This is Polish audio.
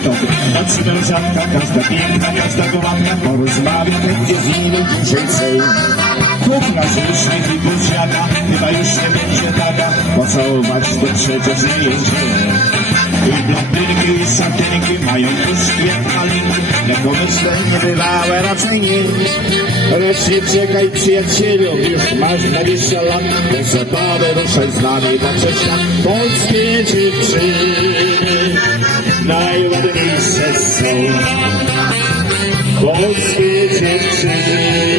Każda koleżanka, każda piękna, każda gołanka porozmawia, będzie z nimi dłużej cel. Kup nasz uśmiech i buziaka, chyba już nie będzie taka, pocałować to przecież nie jedzie. I blondynki i satynki mają nóżki jak malinki, jako myślę niebywałe raczej nie. Lecz nie czekaj przyjacielu, już masz 20 lat, tę zabawę ruszaj z nami na czesna. Polskie dziewczyny najładniejsze są. Polskie